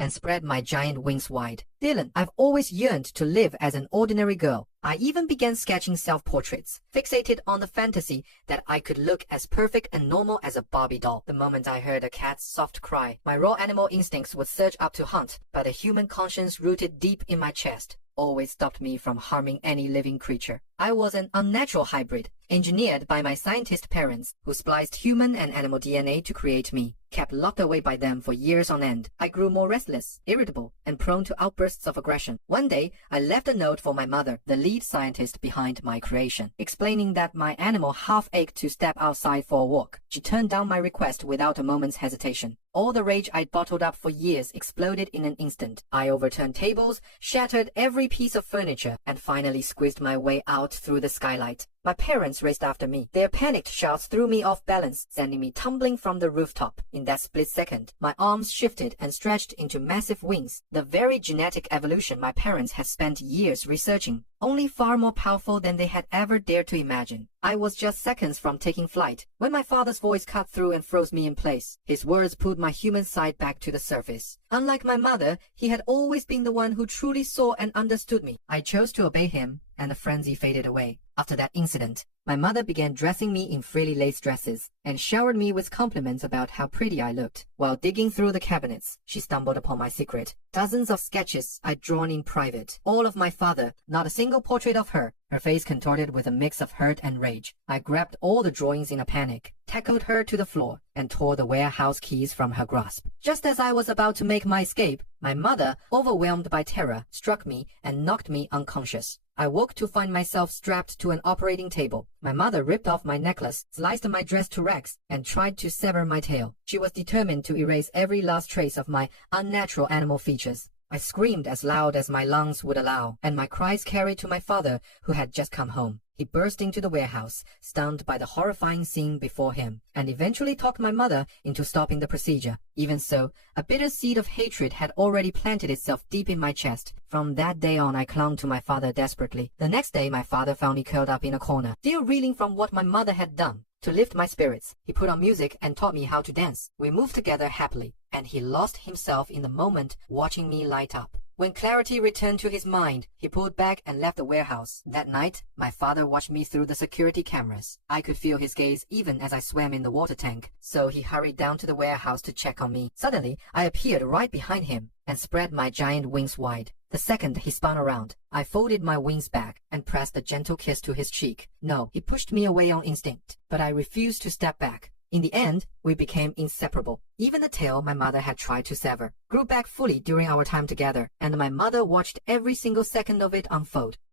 and spread my giant wings wide. Dylan, I've always yearned to live as an ordinary girl. I even began sketching self-portraits, fixated on the fantasy that I could look as perfect and normal as a Barbie doll. The moment I heard a cat's soft cry, my raw animal instincts would surge up to hunt, but a human conscience rooted deep in my chest always stopped me from harming any living creature. I was an unnatural hybrid, engineered by my scientist parents, who spliced human and animal DNA to create me. Kept locked away by them for years on end, I grew more restless, irritable, and prone to outbursts of aggression. One day, I left a note for my mother, the lead scientist behind my creation, explaining that my animal half ached to step outside for a walk. She turned down my request without a moment's hesitation. All the rage I'd bottled up for years exploded in an instant. I overturned tables, shattered every piece of furniture, and finally squeezed my way out through the skylight. My parents raced after me. Their panicked shouts threw me off balance, sending me tumbling from the rooftop. In that split second, my arms shifted and stretched into massive wings, the very genetic evolution my parents had spent years researching, only far more powerful than they had ever dared to imagine. I was just seconds from taking flight when my father's voice cut through and froze me in place. His words pulled my human side back to the surface. Unlike my mother, he had always been the one who truly saw and understood me. I chose to obey him, and the frenzy faded away. After that incident, my mother began dressing me in frilly lace dresses and showered me with compliments about how pretty I looked. While digging through the cabinets, she stumbled upon my secret. Dozens of sketches I'd drawn in private, all of my father, not a single portrait of her. Her face contorted with a mix of hurt and rage. I grabbed all the drawings in a panic, tackled her to the floor, and tore the warehouse keys from her grasp. Just as I was about to make my escape, my mother, overwhelmed by terror, struck me and knocked me unconscious. I woke to find myself strapped to an operating table. My mother ripped off my necklace, sliced my dress to rags, and tried to sever my tail. She was determined to erase every last trace of my unnatural animal features. I screamed as loud as my lungs would allow, and my cries carried to my father, who had just come home. He burst into the warehouse, stunned by the horrifying scene before him, and eventually talked my mother into stopping the procedure. Even so, a bitter seed of hatred had already planted itself deep in my chest. From that day on, I clung to my father desperately. The next day, my father found me curled up in a corner, still reeling from what my mother had done. To lift my spirits, he put on music and taught me how to dance. We moved together happily, and he lost himself in the moment, watching me light up. When clarity returned to his mind, he pulled back and left the warehouse. That night, my father watched me through the security cameras. I could feel his gaze even as I swam in the water tank, so he hurried down to the warehouse to check on me. Suddenly, I appeared right behind him and spread my giant wings wide. The second he spun around, I folded my wings back and pressed a gentle kiss to his cheek. No, he pushed me away on instinct, but I refused to step back. In the end, we became inseparable. Even the tail my mother had tried to sever grew back fully during our time together, and my mother watched every single second of it unfold.